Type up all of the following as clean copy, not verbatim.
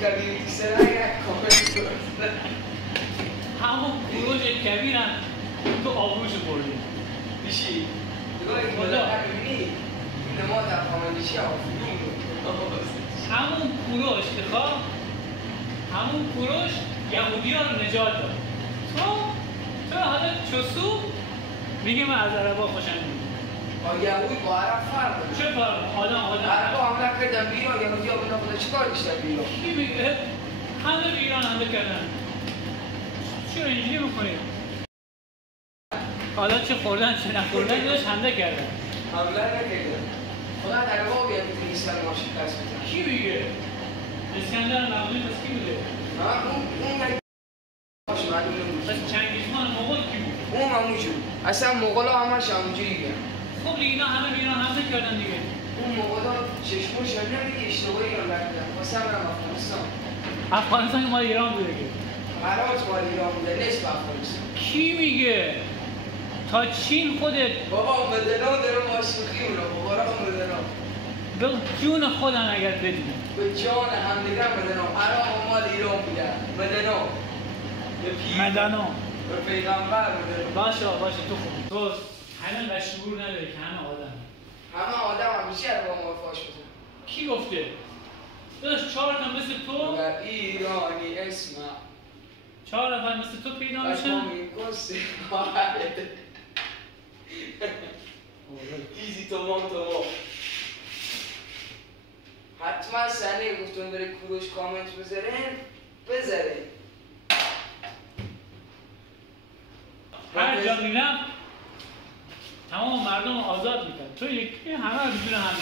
کبیر سرای یک کامنت کرد. همون کوروش کبیر هم تو آبروشو بردی. بیشی نگاه این بالا ببینی نماد افغانیشی آفرین همون کوروش که خواه همون کوروش یهودی ها رو نجات داد. تو حالا چسو میگه من از عربا خوشم نمیاد. یهود با عرب فرق داره. چه فرق؟ آدم عربا حمله کردن به ایران، یهودی ها بودن خدا چیکار داشتن به ایران؟ کی میگه؟ همه به ایران حمله کردن. چرا اینجوری میکنید؟ حالا چه خوردن چه نخوردن داشت حمله کردن. حمله نکردن. فقط عربا بیاد که اسلام ما شکست بدن. کی میگه؟ اسکندر مقدونی پس کی بوده؟ اون معلوم نمیشه. پس چنگیزخان مغول کی بود؟ اون همونجور. اصلا مغولا همش همونجوری بیان. خب دیگه اینا همه به ایران حمله کردن دیگه. اون مغولا چشموش نمیگه اشتباهی ایران نکردن. واسه همین افغانستان. افغانستان مال ایران بوده که. حراج مال ایران بوده، نیست به افغانستان. کی میگه؟ تا چین خودت بابا مدنا داره ماشوخی اونو، بابا را مدنا. به جون خودم اگر بدونی. به جان همدیگر مدنا. عراق مال ایران بوده. مدنا. مدنا. به پیغمبر مدنا. باشه تو خوب. تو همه و شعور نداری که همه آدم. همه آدم همیشه با ما فاش بزن. کی گفته؟ داشت 4 تا مثل تو و ایرانی اسم 4 نفر مثل تو پیدا میشن. ایزی تمام. حتما سنه گفتون داره کوروش کامنت بذارین. هر جا میرم تمام مردم رو آزاد میکرد. تو یکی همه رو بدون هم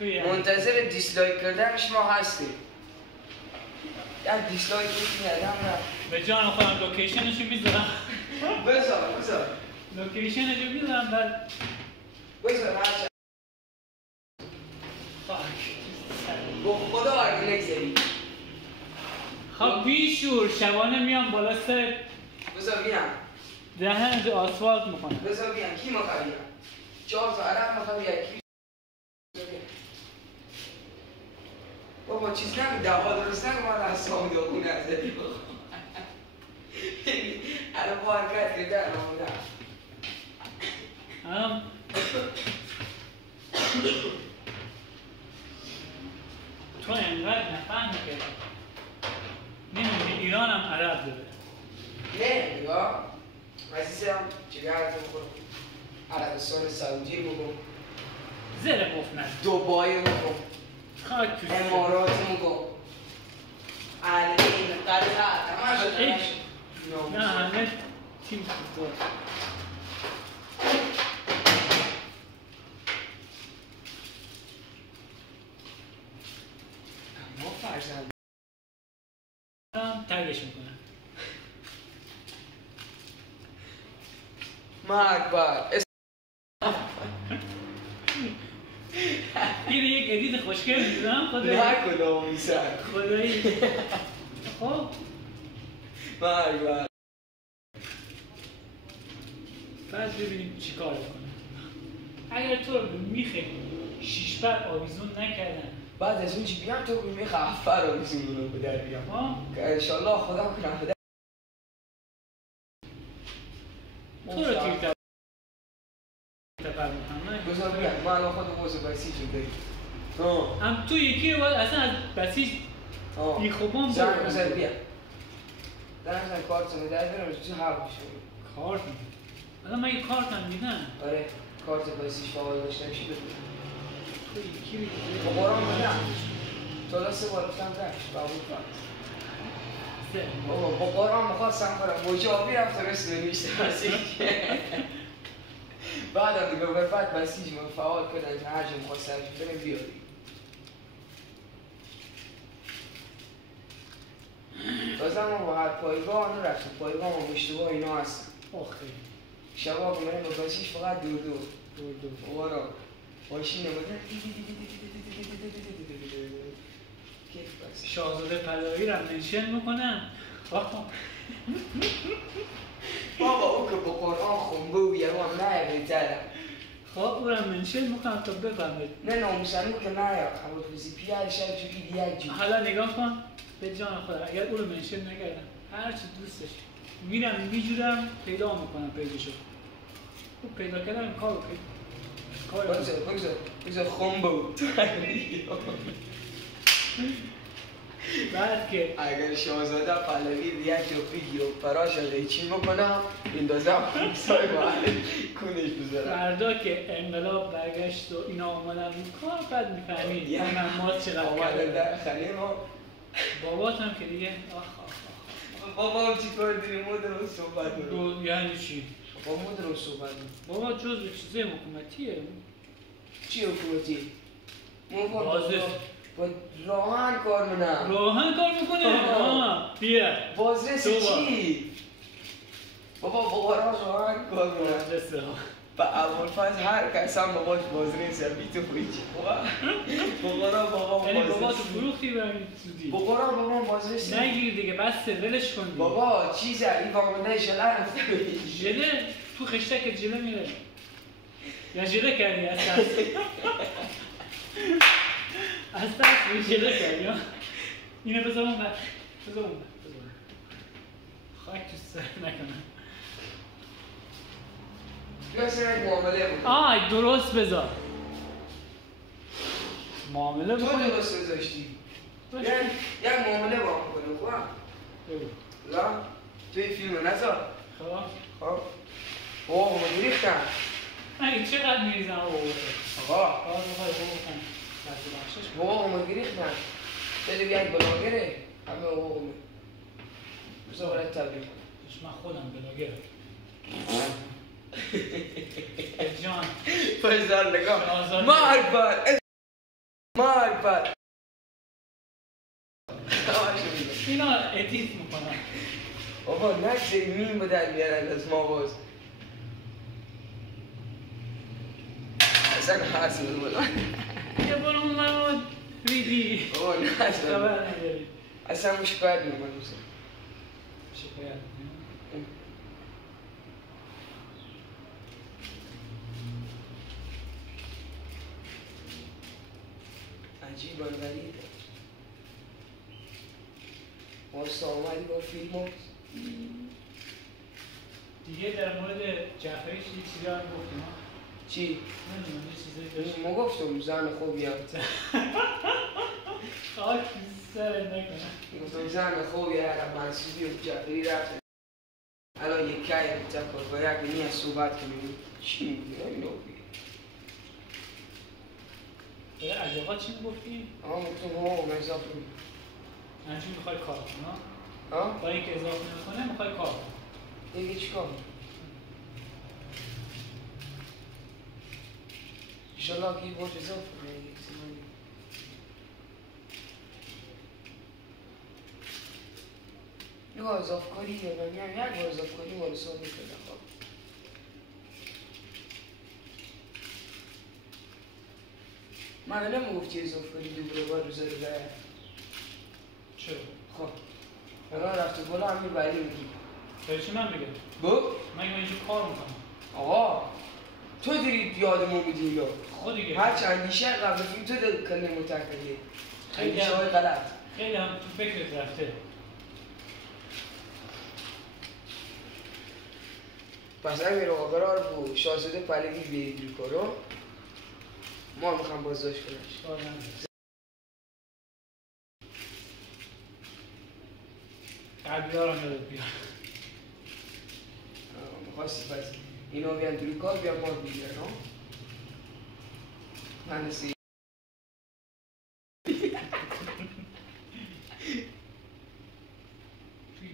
میگی. منتظر دیسلایک کردنش ما هستیم. یک دیسلایک میدم به جان خودم لوکیشنشو میذارم. بذار لوکیشنشو میذارم بعد بذار هرچه با خدا اگه نگذاری. خب بیشور شبانه میام بالا سر بذار بیان دهن جو آسفالت میکنم. بذار بیان کی مخواه بیان 4 تا عرب مخواه بیان کی بابا چیز نمی دوا درست نگو من از سامی داخونه از دلی بخواه الان با حرکت کرده الان بودم تو انقدر نفهم که نمیدونی ایران هم عرب داره. نه نگاه عزیزم جگرتو بخورم عربستان سعودی بگم زیر قفل نشد دوبای بگم خاک توش امارات بگم علین قطر همه نه همه تیم فوتبال ما فرزند تگش میکنم. مرگ بر این یک ادیت خوشگل میدونم خدایی نه کدام میسن خدایی. خب مرگ بر بعد ببینیم چی کار بکنم. اگر تو رو میخه 6 بر آویزون نکردن بعد از اون چی بیان تو میخه افر رو بزنون رو بدر بیان که انشالله خدا کنم بدر تو رو تیر تفر میکنم. بذار بیان ما الان خود موزه بسیج رو بریم هم تو یکی رو باید اصلا از بسیج ای خوبان زن بذار بیان در مثلا کارت رو در برم تو حق بشه کارت میدن الان مگه کارت هم میدن؟ آره کارت بسیج فعال داشته میشه بدون تو یکی رو با قرآن بدن تا 3 بار گفتم رشت قبول کن بابا با قرآن میخواستم کنم مجابی رفت رسم نمیشته بسیج بعد هم دیگه برفت بسیج من فعال کردن که هر جا میخواستم بریم بیاریم بازم ما با هر پایگاه نرفتم پایگاه ما اشتباه اینا هستن شبا که بریم با بسیج فقط دور بارا ماشین نمودن کیف بس شاهزاده پلایی رو منشن میکنم. بابا او که با قرآن خونبه و یه هم نه بیتره خب اونم منشن میکنم تا بفهمید. نه ناموسن که نه یا خبرفیزی پیار شب چی دیگه چی. حالا نگاه کن به جان خدا اگر اونو منشن نکردم هر چی دوستش میرم میجورم پیدا میکنم پیداشو. خب پیدا کردم این کارو بگذار خمبو. بعد که اگر شاهزاده پهلوی یک جفتی و فراش قیچی بکنم اندازم خمسای باید کنش بذارم. فردا که انقلاب برگشت و اینا آمدن کار بعد میفهمید من مات چقدر آمدن در خریم ها بابات هم که دیگه بابا هم چی کار دیگه مدر صحبت رو یعنی چی؟ بابا مدر صحبت بابا جز به چیزای حکومتیه چی حکومتی؟ بازه با راهن کار منم راهن کار میکنه؟ بیا بازرسی چی؟ بابا راهن کار منم با اول فاز هر کس هم باباش بازرسی بی تو خویچی بابا یعنی بابا تو فروختی برمی سودی بابا بازرسی نگیر دیگه بس ولش کن دیگه بابا چیزه این وامنده ژله رفته ژله تو خشتک ژله میره یا ژله کردی اصلا اصلا ژله کردی اینو بذار اون بذار خاک تو سر نکنم مثلا یک معامله بود آی درست بذار معامله تو بکنی درست بذاشتی یک معامله با هم کنیم خواه لا توی فیلم رو نذار خب اوه مدریختن این چقدر میریزن آقا بابا مدریختن دلی بیاید بلاگره همه اوه بذار برای تبریک من خودم بلاگرم جان فیضان نگاه مرگ بر اینا ادیت میکنن بابا نکسه میم به در میارن از ما باز اصلا حاصل بودن یه برو من ریدی بابا نکسه خبر نداری اصلا مشکایت میمون موسیقی شکایت عجیب و غریبه واسه آمدی با فیلم ها دیگه در مورد جعفری چیزی هم گفتیم ها چی؟ نمیدونم یه چیزی داشت ما گفتم زن خوبی هم خاک سرت نکنم گفتم زن خوبی هم منصوبی و جعفری رفتن الان یک کهی تکر با یک نیه صحبت کنیم چی میگی؟ اینو بگی از آقا چی میگفتی؟ گفتم ها من اضافه کنیم همچون میخوای کار کنی ها؟ با اینکه اضافه نمیکنه میخوای کار کنی دیگه چی کار؟ انشالله که باید اضافه کنیم یه اضافه کاری یا من یک بار اضافه کاری مال حساب میکنه خب من نمیگفتی اضافه کاری دوباره باید بذاره باید چرا؟ خب الان رفته بالا همین بعدی میگی برای چی من میگم؟ بو؟ من اینجا کار میکنم آقا تو دیری یادمون میدی یا خود دیگه هرچی اندیشه قبل فیلم تو دل کنه متکلی خیلی اندیشه های غلط خیلی هم تو فکرت رفته پس امیر آقا قرار بود شاهزاده پهلوی بیایید روی کارو ما میخوام بازداشت کنش قبیارم یادت بیار میخواستی پس اینا بیان روی کار بیان ما بیگرن ها مهندسی توی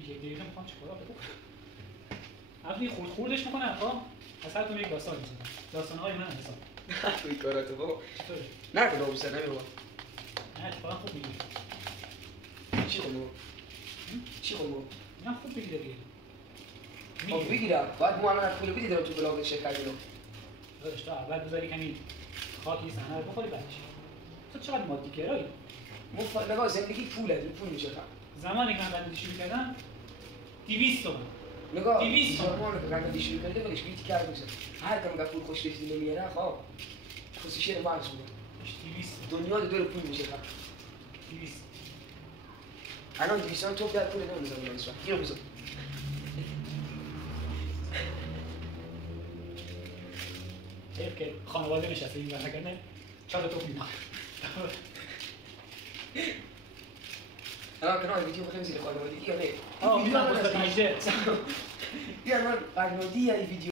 یک دقیقه میخوام چیکارا بکنم وقتی خوردش میکنم خب از هر یک داستان میزنم داستانهای من حساب روی کاراتو بابا چطوری؟ نکن بابا سر نمی بابا نه اتفاقا خوب میگی چی خون بابا؟ چی خون بابا؟ نه خوب بگی دیگه خب بگیرم باید ما الان پول بدی دارم تو بلاغت شکر بیدم داداش تو اول بذاری کمی خاکی صحنه رو بخوری بعدش تو چقدر مادی گرایی نگاه زندگی پوله پول میشه زمانی که من بندیشی میکردم 200 تومن نگاه 200 تومن جوان که قنادی شروع کرده بگش بیتی کرد بسه هر کم که پول خوش رسیده نمیاره خب خصوصی شیر وارش بود 200 دنیا دور پول میشه خب 200 الان 200 توپ در پول نمیذاره من اسم گیر بزن حیف که خانواده نشسته این وقت نه 4 توپ می‌خواد الان کنار ویدیو خیلی زیر خانوادگی یا نه می‌دونم استاد مجده بیا من قنادی یا ویدیو